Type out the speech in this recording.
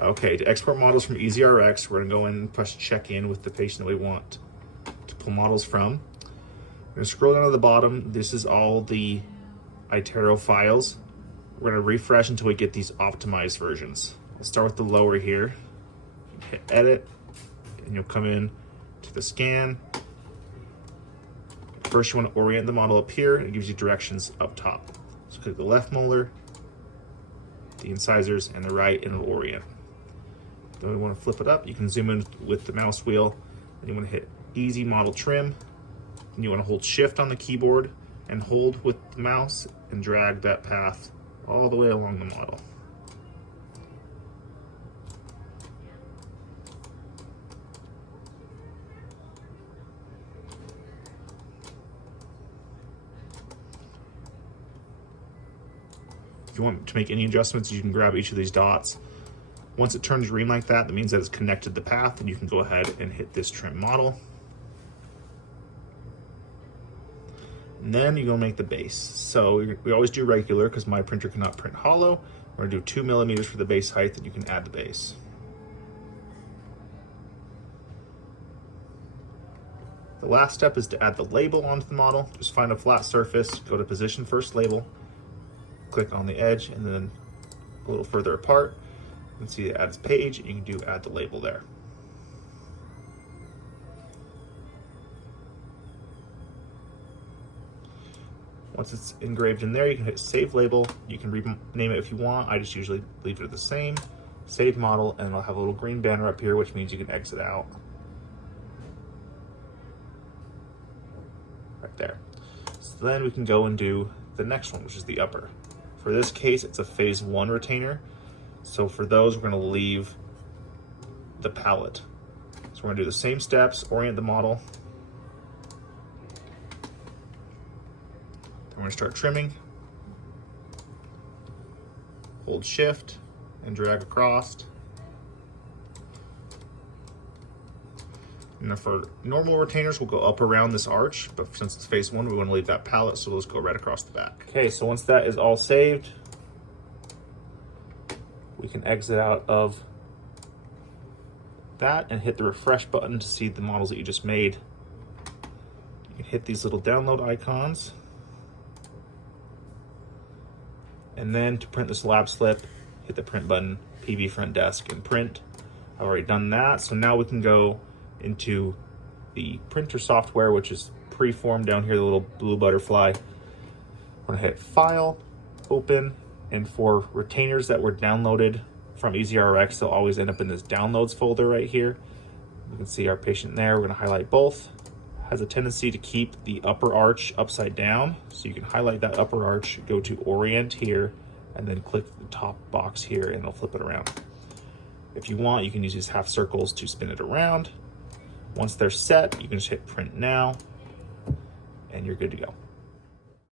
Okay, to export models from EasyRx, we're gonna go in and press check in with the patient that we want to pull models from. We're gonna scroll down to the bottom. This is all the iTero files. We're gonna refresh until we get these optimized versions. We'll start with the lower here. Hit edit, and you'll come in to the scan. First, you want to orient the model up here, and it gives you directions up top. So click the left molar, the incisors, and the right, and it'll orient. Then we want to flip it up. You can zoom in with the mouse wheel, and you want to hit Easy Model Trim, and you want to hold Shift on the keyboard and hold with the mouse and drag that path all the way along the model. If you want to make any adjustments, you can grab each of these dots. Once it turns green like that, that means that it's connected the path, and you can go ahead and hit this trim model. And then you're gonna make the base. So we always do regular because my printer cannot print hollow. We're gonna do 2 millimeters for the base height, and you can add the base. The last step is to add the label onto the model. Just find a flat surface, go to position first label, click on the edge, and then a little further apart. You can see it adds page, and you can do add the label there. Once it's engraved in there, you can hit save label. You can rename it if you want. I just usually leave it the same. Save model, and I'll have a little green banner up here, which means you can exit out. Right there. So then we can go and do the next one, which is the upper. For this case, it's a phase 1 retainer. So for those, we're gonna leave the palette. So we're gonna do the same steps, orient the model. Then we're gonna start trimming. Hold Shift and drag across. And for normal retainers, we'll go up around this arch, but since it's phase 1, we want to leave that palette, so let's go right across the back. Okay, so once that is all saved, we can exit out of that and hit the refresh button to see the models that you just made. You can hit these little download icons. And then to print this lab slip, hit the print button, PV front desk, and print. I've already done that, so now we can go into the printer software, which is pre-formed down here, the little blue butterfly. We're gonna hit File, Open, and for retainers that were downloaded from EasyRx, they'll always end up in this Downloads folder right here. You can see our patient there. We're gonna highlight both. Has a tendency to keep the upper arch upside down, so you can highlight that upper arch, go to Orient here, and then click the top box here, and it'll flip it around. If you want, you can use these half circles to spin it around. Once they're set, you can just hit Print Now, and you're good to go.